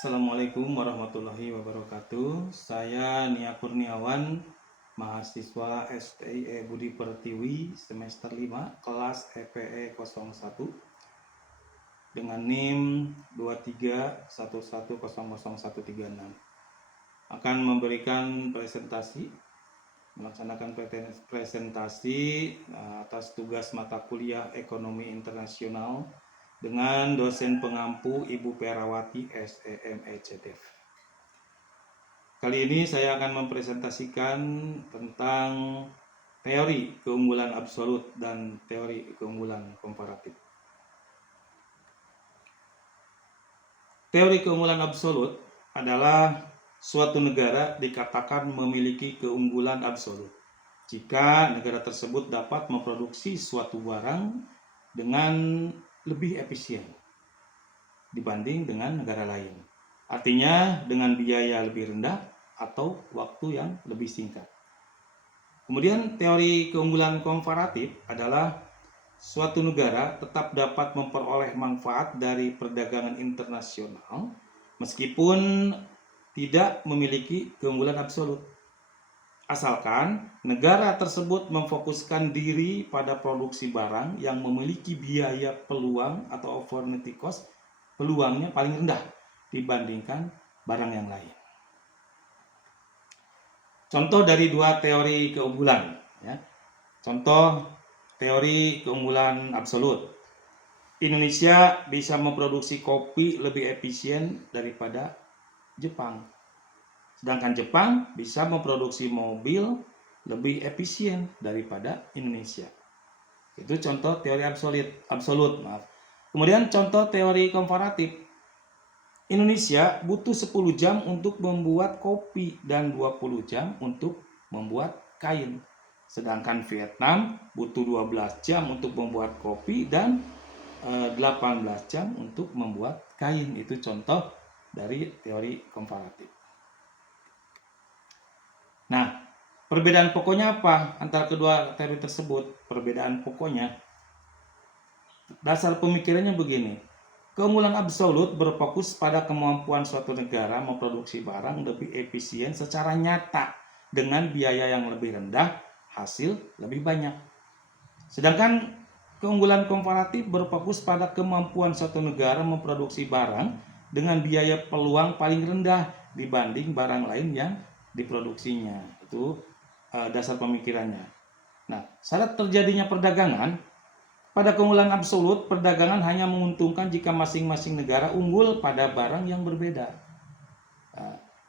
Assalamualaikum warahmatullahi wabarakatuh. Saya Nia Kurniawan, mahasiswa STIE Budi Pertiwi semester 5 kelas EPE 01 dengan NIM 2311000136. Akan memberikan melaksanakan presentasi atas tugas mata kuliah Ekonomi Internasional dengan dosen pengampu Ibu Perawati SEMECDEF. Kali ini saya akan mempresentasikan tentang teori keunggulan absolut dan teori keunggulan komparatif. Teori keunggulan absolut adalah suatu negara dikatakan memiliki keunggulan absolut jika negara tersebut dapat memproduksi suatu barang dengan lebih efisien dibanding dengan negara lain. Artinya dengan biaya lebih rendah atau waktu yang lebih singkat. Kemudian teori keunggulan komparatif adalah suatu negara tetap dapat memperoleh manfaat dari perdagangan internasional meskipun tidak memiliki keunggulan absolut. Asalkan negara tersebut memfokuskan diri pada produksi barang yang memiliki biaya peluang atau opportunity cost peluangnya paling rendah dibandingkan barang yang lain. Contoh dari dua teori keunggulan. Contoh teori keunggulan absolut. Indonesia bisa memproduksi kopi lebih efisien daripada Jepang. Sedangkan Jepang bisa memproduksi mobil lebih efisien daripada Indonesia. Itu contoh teori absolut. Kemudian contoh teori komparatif. Indonesia butuh 10 jam untuk membuat kopi dan 20 jam untuk membuat kain. Sedangkan Vietnam butuh 12 jam untuk membuat kopi dan 18 jam untuk membuat kain. Itu contoh dari teori komparatif. Nah, perbedaan pokoknya apa antara kedua teori tersebut? Perbedaan pokoknya, dasar pemikirannya begini. Keunggulan absolut berfokus pada kemampuan suatu negara memproduksi barang lebih efisien secara nyata dengan biaya yang lebih rendah, hasil lebih banyak. Sedangkan keunggulan komparatif berfokus pada kemampuan suatu negara memproduksi barang dengan biaya peluang paling rendah dibanding barang lain yang diproduksinya. Itu dasar pemikirannya. Nah, syarat terjadinya perdagangan. Pada keunggulan absolut, perdagangan hanya menguntungkan jika masing-masing negara unggul pada barang yang berbeda.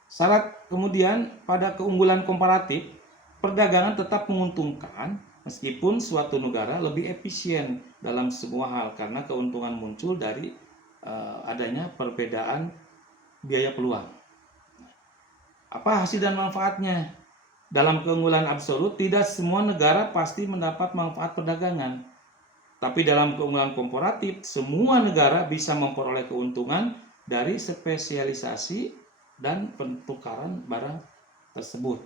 Syarat kemudian pada keunggulan komparatif, perdagangan tetap menguntungkan meskipun suatu negara lebih efisien dalam semua hal karena keuntungan muncul dari adanya perbedaan biaya peluang. Apa hasil dan manfaatnya? Dalam keunggulan absolut, tidak semua negara pasti mendapat manfaat perdagangan. Tapi dalam keunggulan komparatif, semua negara bisa memperoleh keuntungan dari spesialisasi dan pertukaran barang tersebut.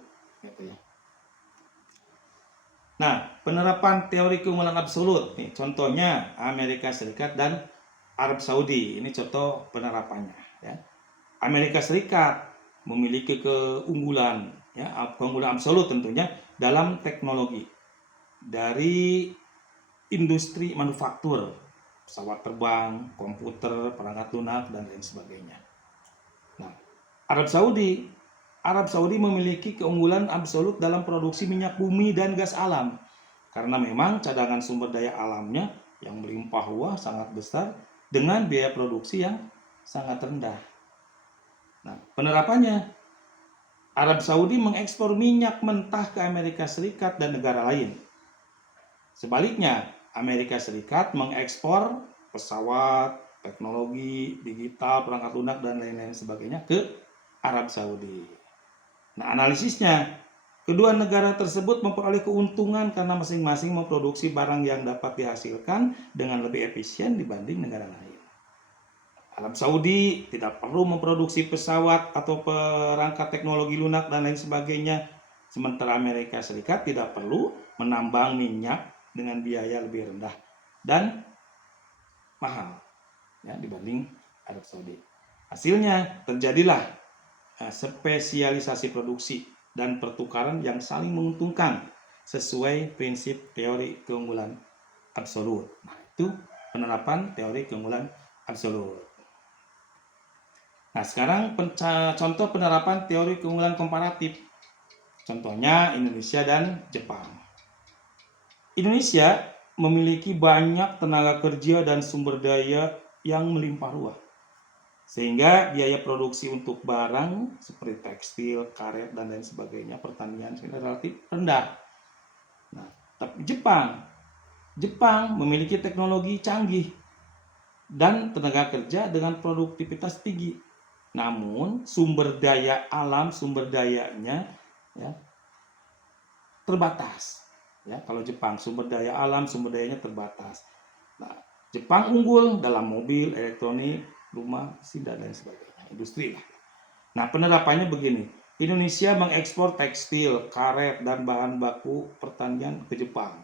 Nah, penerapan teori keunggulan absolut, nih, contohnya Amerika Serikat dan Arab Saudi. Ini contoh penerapannya. Amerika Serikat memiliki keunggulan, keunggulan absolut tentunya dalam teknologi dari industri manufaktur, pesawat terbang, komputer, perangkat lunak, dan lain sebagainya. Nah, Arab Saudi memiliki keunggulan absolut dalam produksi minyak bumi dan gas alam karena memang cadangan sumber daya alamnya yang melimpah ruah sangat besar dengan biaya produksi yang sangat rendah. Nah, penerapannya, Arab Saudi mengekspor minyak mentah ke Amerika Serikat dan negara lain. Sebaliknya, Amerika Serikat mengekspor pesawat, teknologi, digital, perangkat lunak, dan lain-lain sebagainya ke Arab Saudi. Nah, analisisnya, kedua negara tersebut memperoleh keuntungan karena masing-masing memproduksi barang yang dapat dihasilkan dengan lebih efisien dibanding negara lain. Arab Saudi tidak perlu memproduksi pesawat atau perangkat teknologi lunak dan lain sebagainya. Sementara Amerika Serikat tidak perlu menambang minyak dengan biaya lebih rendah dan mahal dibanding Arab Saudi. Hasilnya terjadilah spesialisasi produksi dan pertukaran yang saling menguntungkan sesuai prinsip teori keunggulan absolut. Nah, itu penerapan teori keunggulan absolut. Nah, sekarang contoh penerapan teori keunggulan komparatif. Contohnya Indonesia dan Jepang. Indonesia memiliki banyak tenaga kerja dan sumber daya yang melimpah ruah. Sehingga biaya produksi untuk barang seperti tekstil, karet, dan lain sebagainya, pertanian relatif rendah. Nah, tapi Jepang memiliki teknologi canggih dan tenaga kerja dengan produktivitas tinggi. Namun sumber daya alam, sumber dayanya ya, terbatas. Ya, kalau Jepang sumber daya alam, sumber dayanya terbatas. Nah, Jepang unggul dalam mobil, elektronik, rumah, mesin, dan lain sebagainya, industri lah. Nah, penerapannya begini. Indonesia mengekspor tekstil, karet, dan bahan baku pertanian ke Jepang.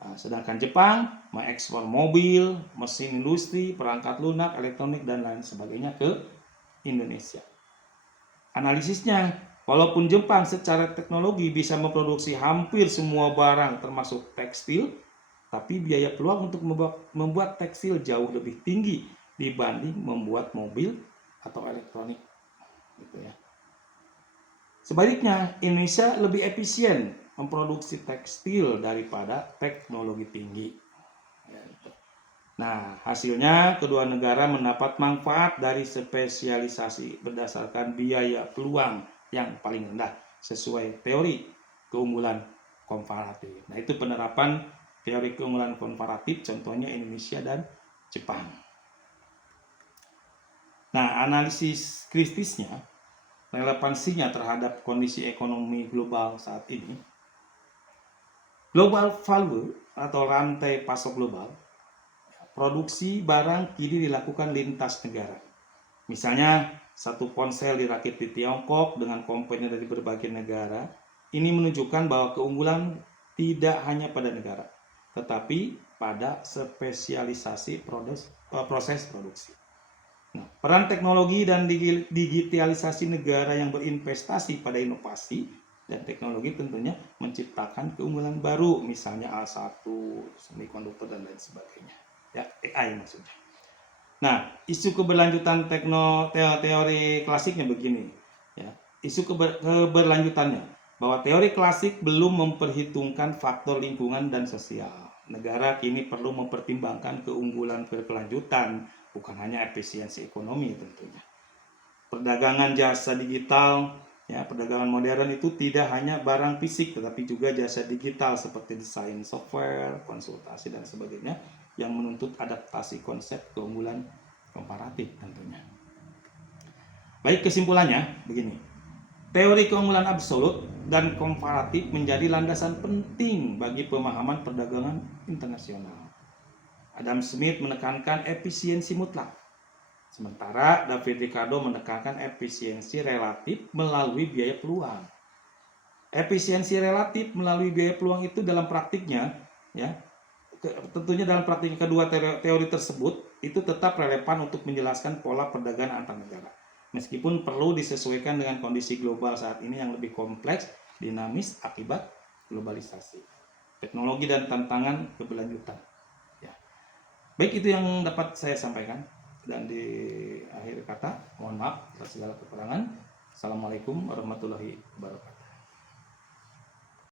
Nah, sedangkan Jepang mengekspor mobil, mesin industri, perangkat lunak, elektronik, dan lain sebagainya ke Indonesia. Analisisnya, walaupun Jepang secara teknologi bisa memproduksi hampir semua barang termasuk tekstil, tapi biaya peluang untuk membuat tekstil jauh lebih tinggi dibanding membuat mobil atau elektronik. Gitu ya. Sebaliknya, Indonesia lebih efisien memproduksi tekstil daripada teknologi tinggi. Nah, hasilnya kedua negara mendapat manfaat dari spesialisasi berdasarkan biaya peluang yang paling rendah sesuai teori keunggulan komparatif. Nah, itu penerapan teori keunggulan komparatif, contohnya Indonesia dan Jepang. Nah, analisis kritisnya, relevansinya terhadap kondisi ekonomi global saat ini. Global value atau rantai pasok global, produksi barang kini dilakukan lintas negara. Misalnya, satu ponsel dirakit di Tiongkok dengan komponen dari berbagai negara. Ini menunjukkan bahwa keunggulan tidak hanya pada negara, tetapi pada spesialisasi proses produksi. Nah, peran teknologi dan digitalisasi negara yang berinvestasi pada inovasi dan teknologi tentunya menciptakan keunggulan baru, misalnya A1, semikonduktor, dan lain sebagainya. Ya, AI maksudnya. Nah, isu keberlanjutan teori klasiknya begini. Ya, isu keberlanjutannya bahwa teori klasik belum memperhitungkan faktor lingkungan dan sosial. Negara kini perlu mempertimbangkan keunggulan berkelanjutan, bukan hanya efisiensi ekonomi tentunya. Perdagangan jasa digital, ya, perdagangan modern itu tidak hanya barang fisik, tetapi juga jasa digital seperti desain software, konsultasi, dan sebagainya yang menuntut adaptasi konsep keunggulan komparatif tentunya. Baik, kesimpulannya begini. Teori keunggulan absolut dan komparatif menjadi landasan penting bagi pemahaman perdagangan internasional. Adam Smith menekankan efisiensi mutlak, sementara David Ricardo menekankan efisiensi relatif melalui biaya peluang. Efisiensi relatif melalui biaya peluang itu dalam praktiknya, ya, tentunya dalam praktik kedua teori tersebut itu tetap relevan untuk menjelaskan pola perdagangan antar negara. Meskipun perlu disesuaikan dengan kondisi global saat ini yang lebih kompleks, dinamis akibat globalisasi, teknologi, dan tantangan keberlanjutan. Ya. Baik, itu yang dapat saya sampaikan. Dan di akhir kata, mohon maaf atas segala kekurangan. Assalamualaikum warahmatullahi wabarakatuh.